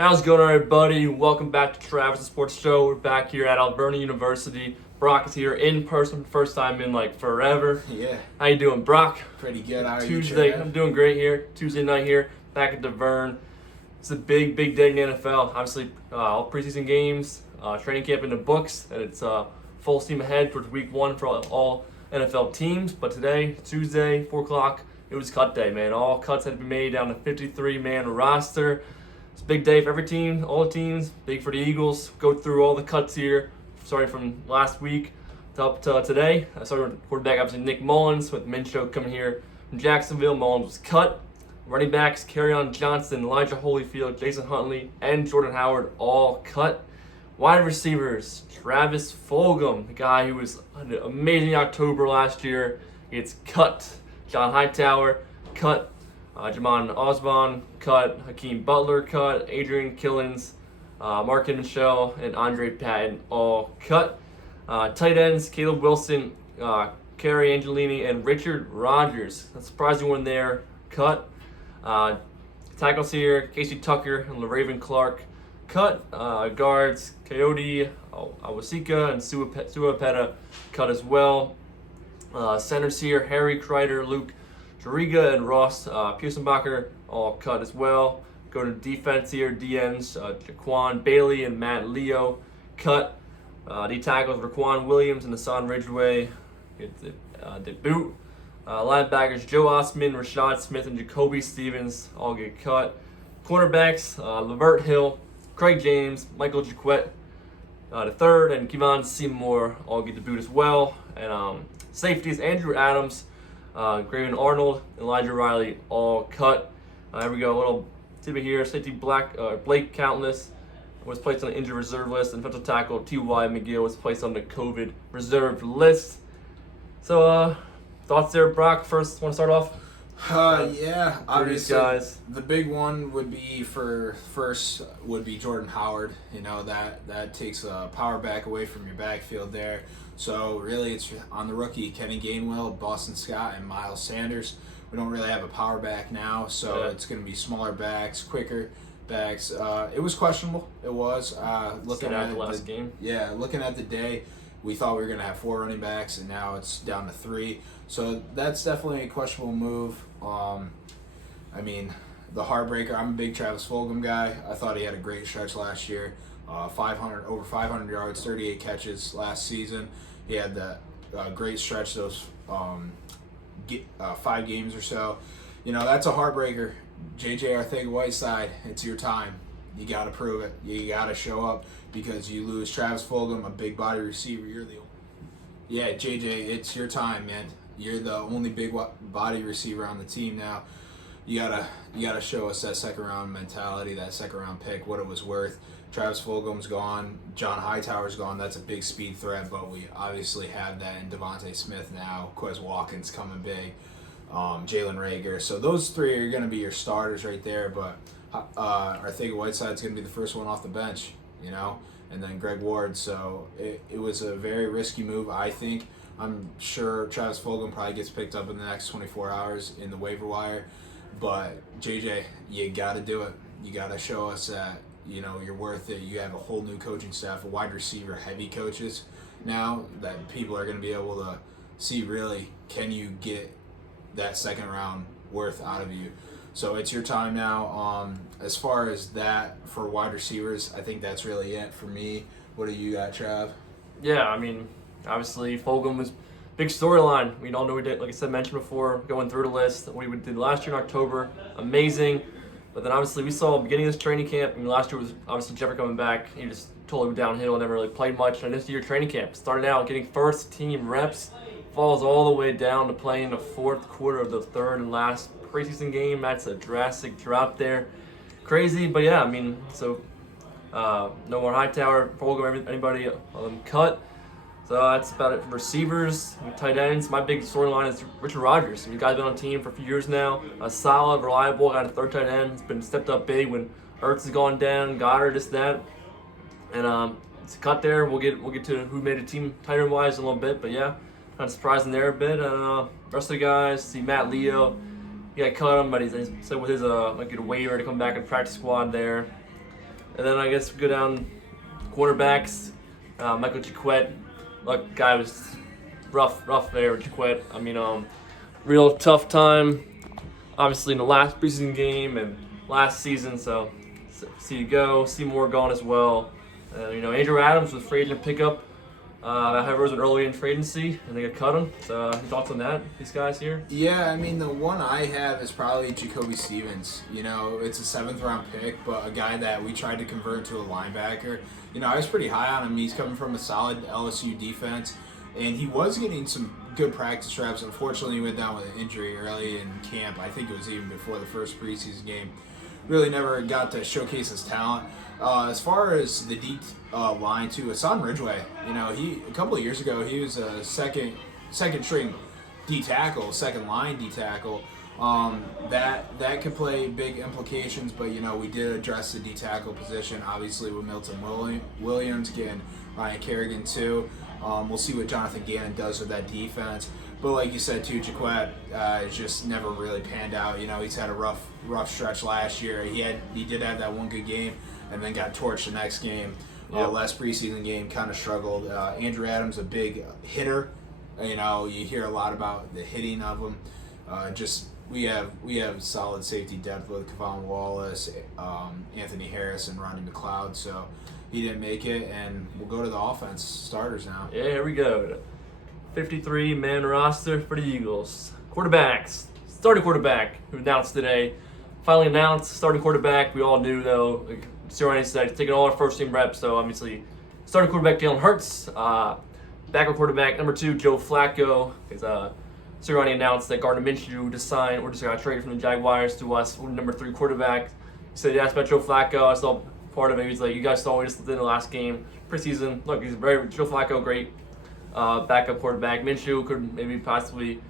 How's it going, everybody? Welcome back to Travis' Sports Show. We're back here at Alberta University. Brock is here in person, first time in like forever. Yeah. How you doing, Brock? Pretty good. How are Tuesday, you, I'm doing great here. Tuesday night here, back at the Vern. It's a big day in the NFL. Obviously, all preseason games, training camp in the books, and it's full steam ahead towards week one for all NFL teams. But today, Tuesday, 4 o'clock, it was cut day, man. All cuts had to be made down to 53-man roster. It's a big day for every team, all the teams. Big for the Eagles. Go through all the cuts here, starting from last week up to today. I started with quarterback, obviously Nick Mullins, with Minshew coming here from Jacksonville. Mullins was cut. Running backs, Kerryon Johnson, Elijah Holyfield, Jason Huntley, and Jordan Howard all cut. Wide receivers, Travis Fulgham, the guy who was an amazing October last year, gets cut. John Hightower, cut. Jamon Osborne, cut. Hakeem Butler, cut. Adrian Killins, Mark Michelle, and Andre Patton all cut. Tight ends, Caleb Wilson, Kerry Angelini, and Richard Rodgers. A surprising one there, cut. Tackles here, Casey Tucker and LaRaven Clark, cut. Guards, Coyote, Awasika, and Suapeta, cut as well. Centers here, Harry Kreider, Luke Jariga, and Ross Pearsonbacher, all cut as well. Go to defense here, DNs, Jaquan Bailey and Matt Leo, cut. D tackles, Raquan Williams and Hassan Ridgeway, get boot. Linebackers, Joe Osman, Rashad Smith, and Jacoby Stevens all get cut. Cornerbacks, Lavert Hill, Craig James, Michael Jaquette, the third, and Kevon Seymour all get the boot as well. And safeties, Andrew Adams, Graven Arnold, Elijah Riley all cut. Here we go, a little tidbit here. Safety Blake Countless was placed on the injured reserve list, and defensive tackle T.Y. McGill was placed on the COVID reserve list. So, thoughts there, Brock? First, want to start off? Yeah, obviously, guys. The big one would be Jordan Howard. You know, that takes a power back away from your backfield there. So really, it's on the rookie Kenny Gainwell, Boston Scott, and Miles Sanders. We don't really have a power back now, so It's going to be smaller backs, quicker backs. It was questionable. It was looking at the last game. Yeah, looking at the day, we thought we were going to have 4 running backs, and now it's down to 3. So that's definitely a questionable move. I mean, the heartbreaker. I'm a big Travis Fulgham guy. I thought he had a great stretch last year. Over 500 yards, 38 catches last season. He had that great stretch, those 5 games or so. You know, that's a heartbreaker. JJ Arcega-Whiteside, it's your time. You got to prove it. You got to show up, because you lose Travis Fulgham, a big body receiver. Yeah, JJ, it's your time, man. You're the only big body receiver on the team now. You gotta show us that second round mentality, that second round pick, what it was worth. Travis Fulgham's gone, John Hightower's gone. That's a big speed threat, but we obviously have that in Devontae Smith now. Quez Watkins coming big, Jalen Reagor. So those 3 are going to be your starters right there. But Arcega-Whiteside's going to be the first one off the bench, you know, and then Greg Ward. So it was a very risky move, I think. I'm sure Travis Fulgham probably gets picked up in the next 24 hours in the waiver wire. But, JJ, you got to do it. You got to show us that, you know, you're worth it. You have a whole new coaching staff, a wide receiver heavy coaches now, that people are going to be able to see, really, can you get that second round worth out of you. So it's your time now. As far as that for wide receivers, I think that's really it for me. What do you got, Trav? Yeah, I mean, obviously, Fulgham was big storyline. We all know we did, like I said, mentioned before, going through the list. What we did last year in October, amazing. But then obviously we saw beginning of this training camp. I mean, last year was obviously Jeffrey coming back. He just totally went downhill, never really played much. And this year training camp started out getting first team reps, falls all the way down to playing the 4th quarter of the 3rd and last preseason game. That's a drastic drop there. Crazy, but yeah, I mean, so no more Hightower, Fulgham, anybody cut. So that's about it for receivers and tight ends. My big storyline is Richard Rodgers. You guys have been on the team for a few years now. A solid, reliable, got a 3rd tight end. It's been stepped up big when Ertz has gone down, Goddard, this, that. And it's a cut there. We'll get to who made a team tight end wise in a little bit. But yeah, kind of surprising there a bit. Rest of the guys, see Matt Leo. He got cut him, but he's said with his like a waiver to come back in practice squad there. And then I guess we go down quarterbacks. Michael Jaquette, look, guy was rough there with Jaquette. I mean, real tough time, obviously in the last preseason game and last season. So see more gone as well. Andrew Adams was free agent pickup. However, it was an early in free agency, and they got cut him. So, any thoughts on that? These guys here? Yeah, I mean, the one I have is probably Jacoby Stevens. It's a 7th-round pick, but a guy that we tried to convert into a linebacker. I was pretty high on him. He's coming from a solid LSU defense, and he was getting some good practice reps. Unfortunately, he went down with an injury early in camp. I think it was even before the first preseason game. Really never got to showcase his talent. As far as the D line too, Hassan Ridgeway, a couple of years ago he was a second string D tackle, second line D tackle. That could play big implications, but we did address the D tackle position obviously with Milton Williams, getting Ryan Kerrigan too. We'll see what Jonathan Gannon does with that defense. But like you said too, Jaquette just never really panned out. He's had a rough stretch last year. He did have that one good game, and then got torched the next game. Last preseason game kind of struggled. Andrew Adams, a big hitter. You hear a lot about the hitting of him. We have solid safety depth with Kevon Wallace, Anthony Harris, and Rodney Mccloud. So he didn't make it, and we'll go to the offense starters now. Yeah, here we go. 53-man roster for the Eagles. Quarterbacks. Starting quarterback who announced today. Finally announced starting quarterback. We all knew though. Sirianni said he's taking all our first team reps. So obviously, starting quarterback Jalen Hurts. Backup quarterback number 2 Joe Flacco. Sirianni announced that Gardner Minshew just signed or just got traded from the Jaguars to us. Number 3 quarterback. He said he asked about Joe Flacco. I saw part of it. He's like, you guys saw what he just did in the last game preseason. Look, he's Joe Flacco, great. Backup quarterback. Minshew could maybe possibly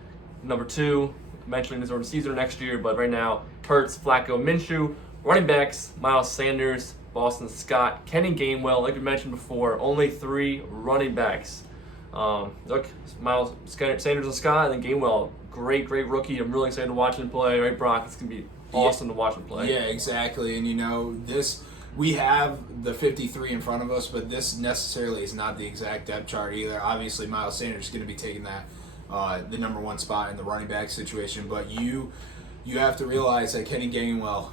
number 2, eventually in this season or next year, but right now, Hurts, Flacco, Minshew. Running backs, Miles Sanders, Boston Scott, Kenny Gainwell, like we mentioned before, only 3 running backs. Look, Miles Sanders and Scott, and then Gainwell, great rookie. I'm really excited to watch him play, right, Brock? It's going to be awesome to watch him play. Yeah, exactly, and we have the 53 in front of us, but this necessarily is not the exact depth chart either. Obviously, Miles Sanders is going to be taking that the number 1 spot in the running back situation, but you have to realize that Kenny Gainwell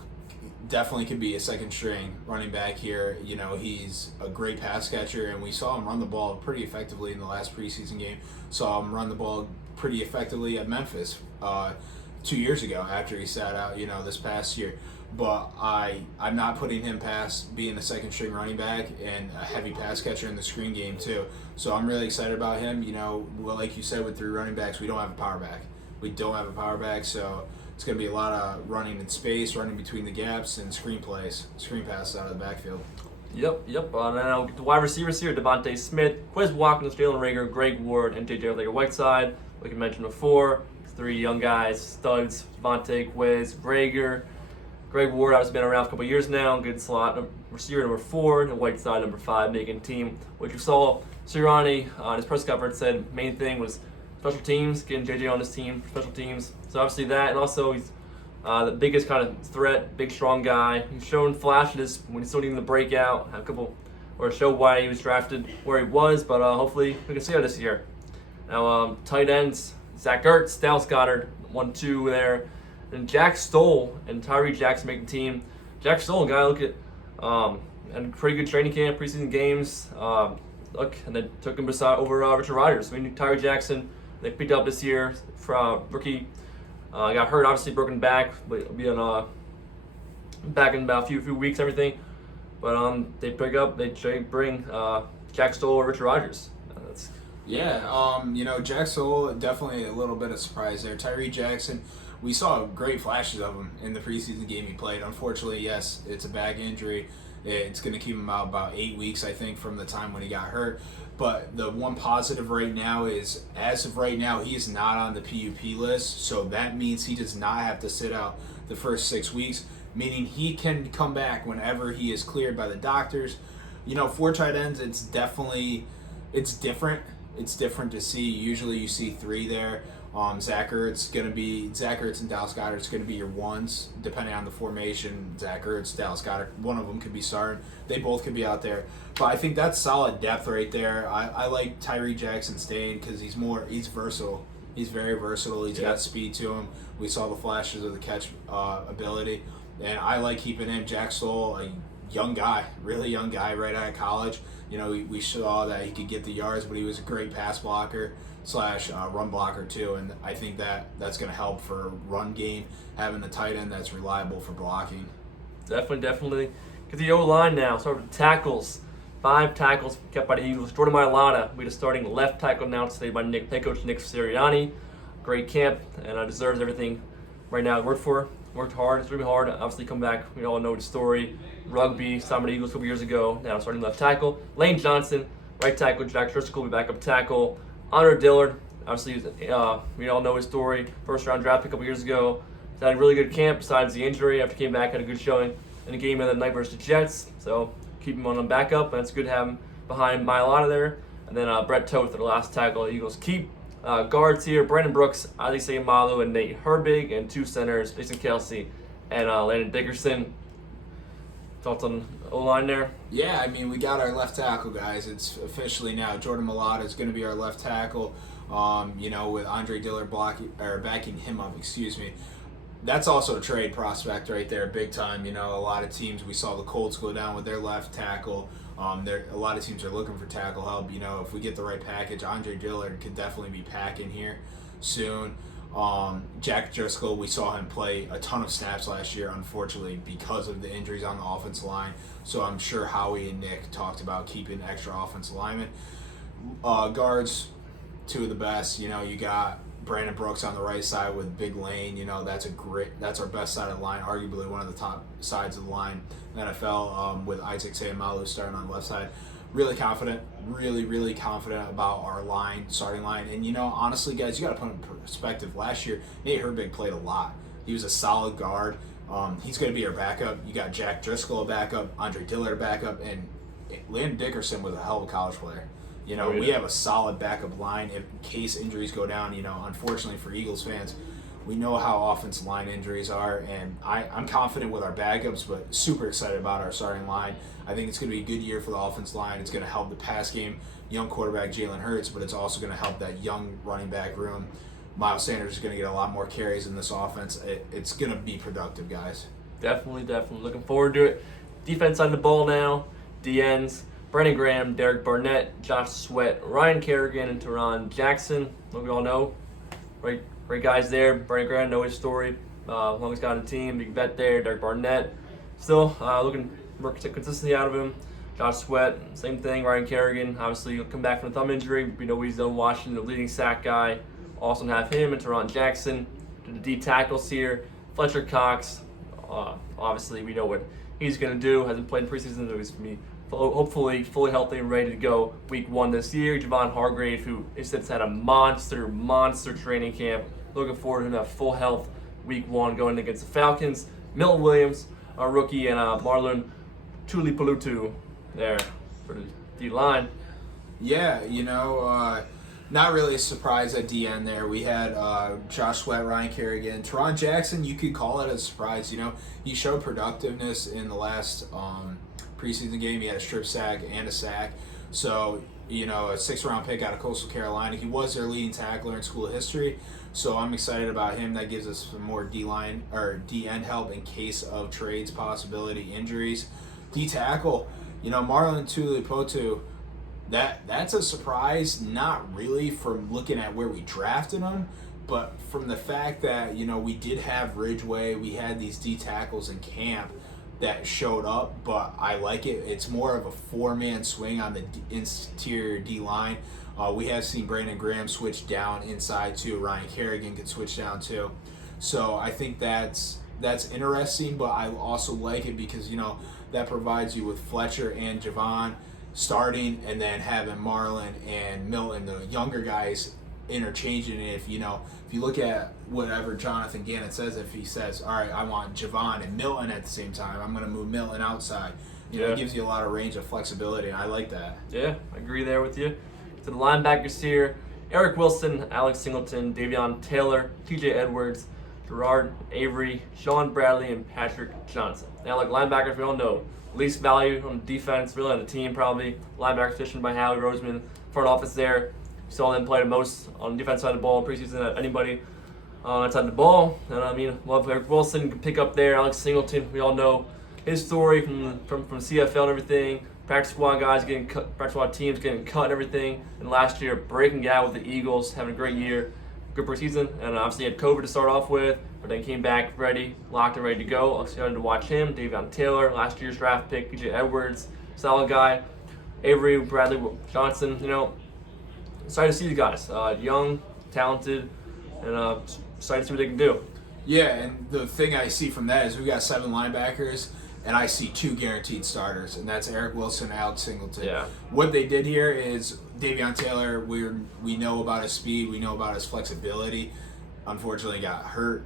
definitely could be a second string running back here. He's a great pass catcher, and we saw him run the ball pretty effectively in the last preseason game. Saw him run the ball pretty effectively at Memphis 2 years ago after he sat out, this past year. But I'm not putting him past being a second string running back and a heavy pass catcher in the screen game too. So I'm really excited about him. Like you said, with 3 running backs, we don't have a power back. So it's going to be a lot of running in space, running between the gaps, and screen passes out of the backfield. Yep. Now the wide receivers here: Devontae Smith, Quez Watkins, Jalen Reagor, Greg Ward, and J.J. Arcega-Whiteside. Like I mentioned before, 3 young guys, studs: Devontae, Quez, Reagor. Greg Ward, obviously been around for a couple of years now. Good slot receiver number 4, and Whiteside number 5, making team. Which you saw Sirianni on his press conference said main thing was special teams, getting JJ on his team for special teams. So obviously that, and also he's the biggest kind of threat, big strong guy. He's shown flashes when he's still needing the breakout, show why he was drafted where he was, but hopefully we can see that this year. Now tight ends, Zach Ertz, Dallas Goedert, 1-2 there. And Jack Stoll and Tyree Jackson make the team. Jack Stoll, a guy look at had a pretty good training camp, preseason games. And they took him over Richard Rodgers. Tyree Jackson, they picked up this year for rookie. Got hurt, obviously broken back, but he'll be on back in about a few weeks, everything. But they bring Jack Stoll or Richard Rodgers. Jack Stoll, definitely a little bit of surprise there. Tyree Jackson, we saw great flashes of him in the preseason game he played. Unfortunately, yes, it's a back injury. It's going to keep him out about 8 weeks, I think, from the time when he got hurt. But the one positive right now is, as of right now, he is not on the PUP list. So that means he does not have to sit out the first 6 weeks, meaning he can come back whenever he is cleared by the doctors. For tight ends, it's different. It's different to see. Usually you see 3 there. Zach Ertz and Dallas Goedert's going to be your ones, depending on the formation. Zach Ertz, Dallas Goedert, one of them could be starting. They both could be out there. But I think that's solid depth right there. I like Tyree Jackson staying because he's versatile. He's very versatile. He's got speed to him. We saw the flashes of the catch ability. And I like keeping him. Jack Stoll, a young guy, really young guy right out of college. We saw that he could get the yards, but he was a great pass blocker / run blocker too. And I think that's going to help for run game, having the tight end that's reliable for blocking. Definitely. Get the O-line now. Start with tackles. 5 tackles kept by the Eagles. Jordan Mailata, we just starting left tackle now today by head coach Nick Sirianni. Great camp, and deserves everything right now. Worked hard. It's really hard. Obviously, come back. We all know the story. Rugby, signed with the Eagles a couple years ago. Now starting left tackle. Lane Johnson, right tackle. Jack Driscoll will be backup tackle. Honor Dillard, obviously, we all know his story. First round draft pick a couple years ago. He's had a really good camp besides the injury. After he came back, had a good showing in the game of the night versus the Jets. So keep him on backup. That's good to have him behind Mailata there. And then Brett Toth, the last tackle. The Eagles keep guards here. Brandon Brooks, Isaac Sayamalu, and Nate Herbig. And 2 centers, Jason Kelsey and Landon Dickerson. Thoughts on O-line there? Yeah, I mean, we got our left tackle, guys. It's officially now. Jordan Mailata is going to be our left tackle, with Andre Dillard backing him up, That's also a trade prospect right there, big time. A lot of teams, we saw the Colts go down with their left tackle. A lot of teams are looking for tackle help. If we get the right package, Andre Dillard could definitely be packing here soon. Jack Driscoll, we saw him play a ton of snaps last year, unfortunately, because of the injuries on the offensive line. So I'm sure Howie and Nick talked about keeping extra offensive linemen. Guards, 2 of the best. You got Brandon Brooks on the right side with Big Lane. That's our best side of the line, arguably one of the top sides of the line in the NFL, with Isaac Sayamalu starting on the left side. Really confident about our starting line. And, honestly, guys, you got to put in perspective. Last year, Nate Herbig played a lot. He was a solid guard. He's going to be our backup. You got Jack Driscoll a backup, Andre Dillard a backup, and Landon Dickerson was a hell of a college player. We have a solid backup line in case injuries go down. Unfortunately for Eagles fans, we know how offensive line injuries are, and I'm confident with our backups, but super excited about our starting line. I think it's going to be a good year for the offensive line. It's going to help the pass game, young quarterback Jalen Hurts, but it's also going to help that young running back room. Miles Sanders is going to get a lot more carries in this offense. It's going to be productive, guys. Definitely. Looking forward to it. Defense on the ball now. DNs, Brandon Graham, Derek Barnett, Josh Sweat, Ryan Kerrigan, and Tyree Jackson. What we all know. Great guys there. Brandon Graham, know his story. Longest guy on the team. Big vet there. Derek Barnett. Still looking for consistency out of him. Josh Sweat, same thing. Ryan Kerrigan, obviously, he'll come back from a thumb injury. We know he's done Washington, the leading sack guy. Awesome to have him and Tyree Jackson. To the D tackles here. Fletcher Cox, obviously, we know what he's going to do. Hasn't played in preseason, so he's going to be hopefully fully healthy and ready to go week 1 this year. Javon Hargrave, who has had a monster training camp. Looking forward to him to have full health week 1 going against the Falcons. Milton Williams, our rookie, and Marlon Tulipalutu there for the D-line. Yeah, not really a surprise at DN there. We had Josh Sweat, Ryan Kerrigan. Tyree Jackson, you could call it a surprise. He showed productiveness in the last preseason game. He had a strip sack and a sack. So, a 6th-round pick out of Coastal Carolina. He was their leading tackler in school history. So I'm excited about him. That gives us some more D-line or D-end help in case of trades, possibility, injuries. D-tackle, Marlon Tulipalutu, that's a surprise, not really from looking at where we drafted him, but from the fact that, we did have Ridgeway, we had these D-tackles in camp that showed up, but I like it. It's more of a 4-man swing on the interior D-line. We have seen Brandon Graham switch down inside too. Ryan Kerrigan could switch down too. So I think that's interesting, but I also like it because, that provides you with Fletcher and Javon starting and then having Marlon and Milton, the younger guys, interchanging it. If you look at whatever Jonathan Gannon says, if he says, all right, I want Javon and Milton at the same time, I'm going to move Milton outside. It gives you a lot of range of flexibility, and I like that. Yeah, I agree there with you. To the linebackers here, Eric Wilson, Alex Singleton, Davion Taylor, TJ Edwards, Gerard Avery, Sean Bradley, and Patrick Johnson. Now, like linebackers, we all know least value on defense, really on the team probably. Linebacker position by Howie Roseman, front office there. We saw them play the most on the defense side of the ball in preseason than anybody on that side of the ball. And I mean, love Eric Wilson can pick up there. Alex Singleton, we all know his story from CFL and everything. Practice squad guys getting cut, practice squad teams getting cut and everything. And last year, breaking out with the Eagles, having a great year, good preseason. And obviously had COVID to start off with, but then came back ready, locked and ready to go. I'm excited to watch him. Davion Taylor, last year's draft pick. TJ Edwards, solid guy. Avery, Bradley Johnson, excited to see the guys. Young, talented, and excited to see what they can do. Yeah, and the thing I see from that is we got 7 linebackers, and I see 2 guaranteed starters, and that's Eric Wilson and Alex Singleton. Yeah. What they did here is Davion Taylor, we know about his speed, we know about his flexibility. Unfortunately, got hurt.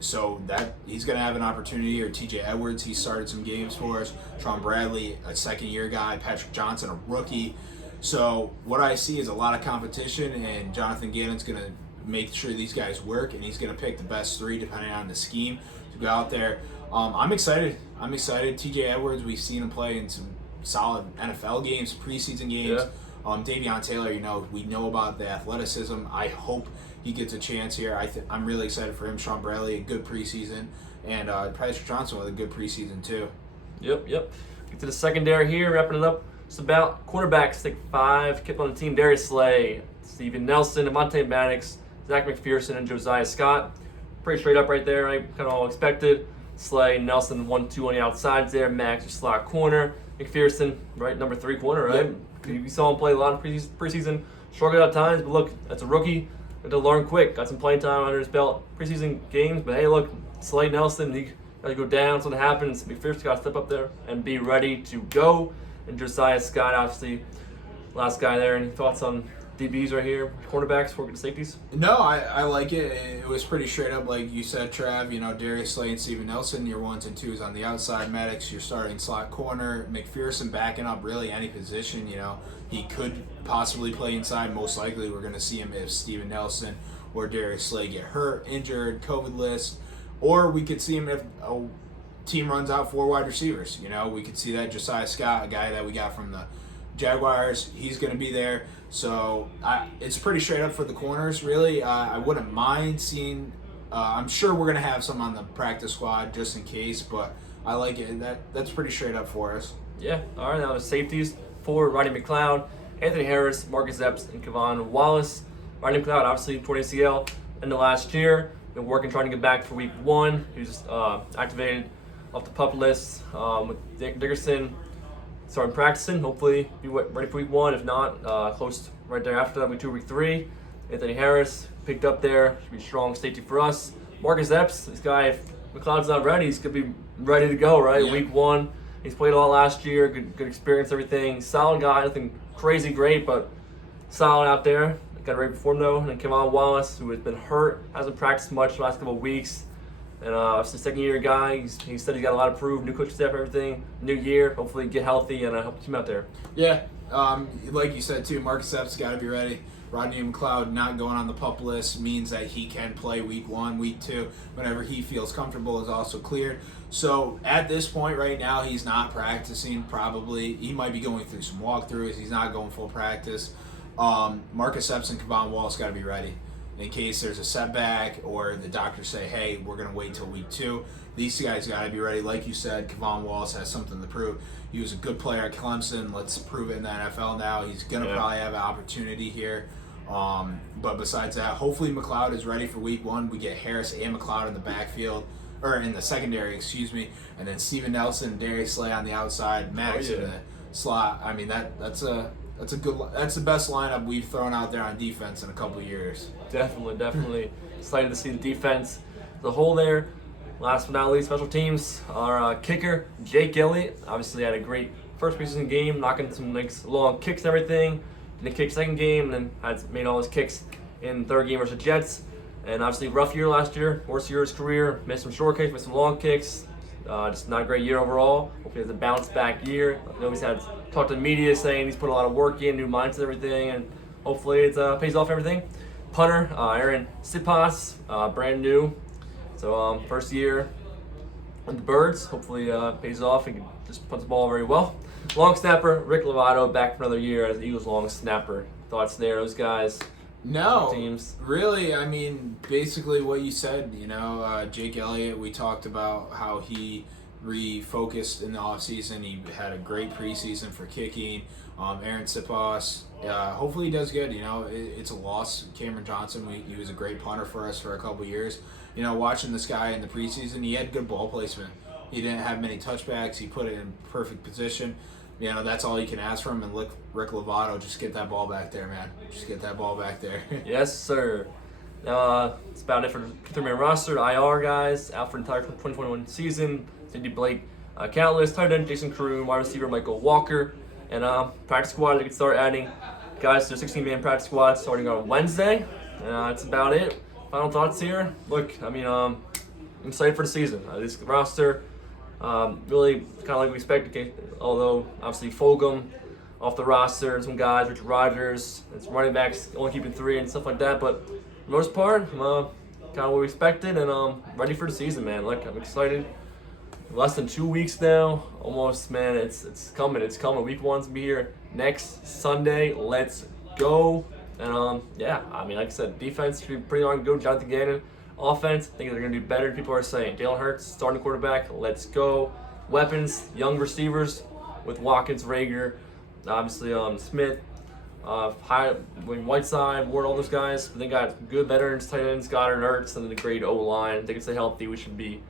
So that he's going to have an opportunity. Or TJ Edwards, he started some games for us. Sean Bradley, a second-year guy. Patrick Johnson, a rookie. So what I see is a lot of competition, and Jonathan Gannon's going to make sure these guys work, and he's going to pick the best 3 depending on the scheme to go out there. I'm excited. TJ Edwards, we've seen him play in some solid NFL games, preseason games. Yeah. Davion Taylor, we know about the athleticism. I hope he gets a chance here. I'm really excited for him. Sean Bradley, a good preseason, and Patrick Johnson with a good preseason too. Yep. Get to the secondary here, wrapping it up. It's about quarterbacks, take 5. Kept on the team, Darius Slay, Steven Nelson, Monte Maddox, Zach McPherson, and Josiah Scott. Pretty straight up right there, right? Kind of all expected. Slay, Nelson, 1-2 on the outsides there. Max, your slot corner. McPherson, right, number 3 corner, right? Yep. We saw him play a lot in preseason. Struggled at times, but look, that's a rookie. Had to learn quick. Got some playing time under his belt. Preseason games, but hey, look, Slay Nelson, he got to go down. That's what happens. McPherson got to step up there and be ready to go. And Josiah Scott, obviously, last guy there. Any thoughts on DBs right here, cornerbacks, working safeties? No, I like it. It was pretty straight up, like you said, Trav. Darius Slay and Steven Nelson, your 1s and 2s on the outside. Maddox, your starting slot corner. McPherson backing up really any position. He could possibly play inside. Most likely, we're going to see him if Steven Nelson or Darius Slay get hurt, injured, COVID list, or we could see him if a team runs out 4 wide receivers. We could see that. Josiah Scott, a guy that we got from the Jaguars, he's going to be there. So it's pretty straight up for the corners, really. I wouldn't mind seeing. I'm sure we're going to have some on the practice squad just in case, but I like it. That's pretty straight up for us. Yeah. All right. Now the safeties for Rodney Mccloud, Anthony Harris, Marcus Epps, and Kevon Wallace. Rodney Mccloud, obviously, torn ACL in the last year. Been working, trying to get back for week 1. He was activated off the PUP list with Dickerson. Starting practicing, hopefully be ready for week 1. If not, close right there after that, week 2, week 3. Anthony Harris picked up there, should be strong safety for us. Marcus Epps, this guy, if McLeod's not ready, he's gonna be ready to go, right? Yeah. Week 1, he's played a lot last year, good experience, everything. Solid guy, nothing crazy great, but solid out there. Got ready to perform though. And then Kevon Wallace, who has been hurt, hasn't practiced much the last couple of weeks. And obviously, second-year guy. He said he's got a lot to prove. New coaching staff, everything. New year. Hopefully, get healthy and help the team out there. Yeah, like you said too, Marcus Epps got to be ready. Rodney Mccloud not going on the PUP list means that he can play week 1, week 2, whenever he feels comfortable is also cleared. So at this point right now, he's not practicing. Probably he might be going through some walkthroughs. He's not going full practice. Marcus Epps and Kevon Wallace got to be ready. In case there's a setback or the doctors say, hey, we're going to wait till week 2. These guys got to be ready. Like you said, Kevon Wallace has something to prove. He was a good player at Clemson. Let's prove it in the NFL now. He's going to probably have an opportunity here. But besides that, hopefully McLeod is ready for week 1. We get Harris and McLeod in the backfield, or in the secondary, and then Steven Nelson and Darius Slay on the outside, Maddox in the slot. I mean, that's the best lineup we've thrown out there on defense in a couple of years. Definitely. Excited to see the defense, the whole there. Last but not least, special teams. Our kicker, Jake Elliott, obviously had a great first preseason game, knocking some nice long kicks and everything. Didn't kick second game, and then made all his kicks in third game versus the Jets. And obviously, rough year last year, worst year of his career. Missed some short kicks, missed some long kicks. Just not a great year overall. Hopefully, it's a bounce back year. I know he's had talked to the media saying he's put a lot of work in, new mindset, everything, and hopefully it pays off everything. Punter, Aaron Sipos, brand new. So first year with the Birds. Hopefully pays off. He can just puts the ball very well. Long snapper, Rick Lovato, back for another year as Eagles long snapper. Thoughts there, those guys? No, Teams. really. I mean, basically what you said. Jake Elliott. We talked about how he refocused in the offseason. He had a great preseason for kicking. Aaron Sipos. Hopefully he does good. It's a loss. Cameron Johnson. He was a great punter for us for a couple years. Watching this guy in the preseason, he had good ball placement. He didn't have many touchbacks. He put it in perfect position. That's all you can ask from him. And Rick Lovato, just get that ball back there, man. Just get that ball back there. Yes, sir. Now, it's about it for the three-man roster. IR guys, out for the entire 2021 season. Cindy Blake, Catalyst, tight end Jason Caroon, wide receiver Michael Walker. And practice squad, they can start adding guys to the 16-man practice squad starting on Wednesday. That's about it. Final thoughts here. Look, I'm excited for the season. This roster, really kind of like we expected, although obviously Fulgham off the roster, and some guys, Richard Rodgers, and some running backs only keeping 3 and stuff like that. But for the most part, kind of what we expected, and ready for the season, man. Look, I'm excited. Less than 2 weeks now, almost, man. It's coming. It's coming. Week 1's be here next Sunday. Let's go. And like I said, defense should be pretty darn good. Jonathan Gannon. Offense, I think they're going to do better than people are saying. Jalen Hurts, starting quarterback. Let's go. Weapons, young receivers with Watkins, Rager, obviously Smith, Whiteside, Ward, all those guys. They got good veterans, tight ends, Goddard, Ertz, and then a great O-line. I think if they healthy, we should be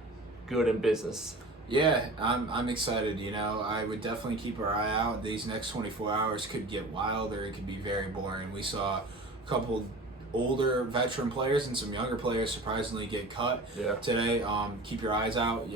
good in business. Yeah, I'm excited. I would definitely keep our eye out. These next 24 hours could get wild, or it could be very boring. We saw a couple older veteran players and some younger players surprisingly get cut today. Keep your eyes out.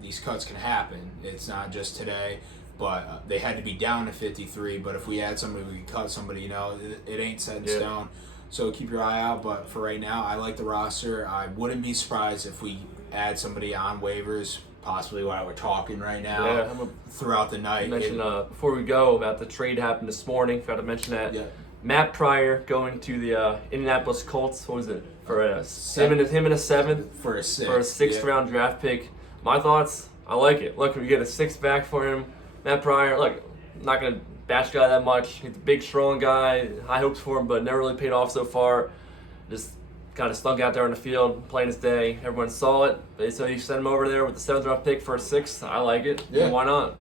These cuts can happen. It's not just today, but they had to be down to 53. But if we add somebody, we can cut somebody. It ain't set in stone. So keep your eye out. But for right now, I like the roster. I wouldn't be surprised if we add somebody on waivers, possibly while we're talking right now, throughout the night. Mention before we go about the trade happened this morning. Forgot to mention that. Yeah. Matt Pryor going to the Indianapolis Colts. What was it for him and a 7th for a 6th round draft pick? My thoughts, I like it. Look, we get a 6th back for him. Matt Pryor. Look, I'm not gonna bash the guy that much. He's a big, strong guy. High hopes for him, but never really paid off so far. Just kind of stunk out there on the field, playing his day. Everyone saw it. So you send him over there with the 7th round pick for a 6th. I like it. Yeah. Why not?